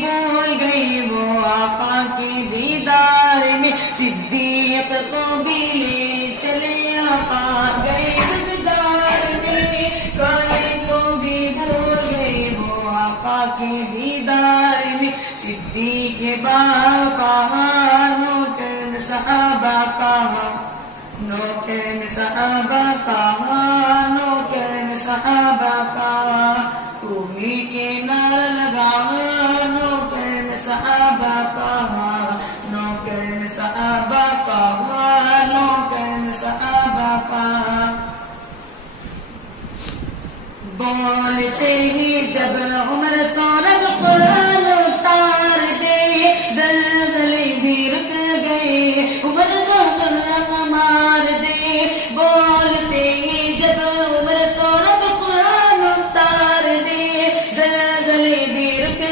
بھول گئی وہ آقا کے دیدار میں، صدیق کو بھی لے چلے آقا گئے دیدار میں، کانے کو بھی بھول گئی وہ آقا کے دیدار میں، صدیق باپ کہاں، نوکر صحابہ کہاں، نوکر صحابہ کہاں، نوکر صحابہ کہاں،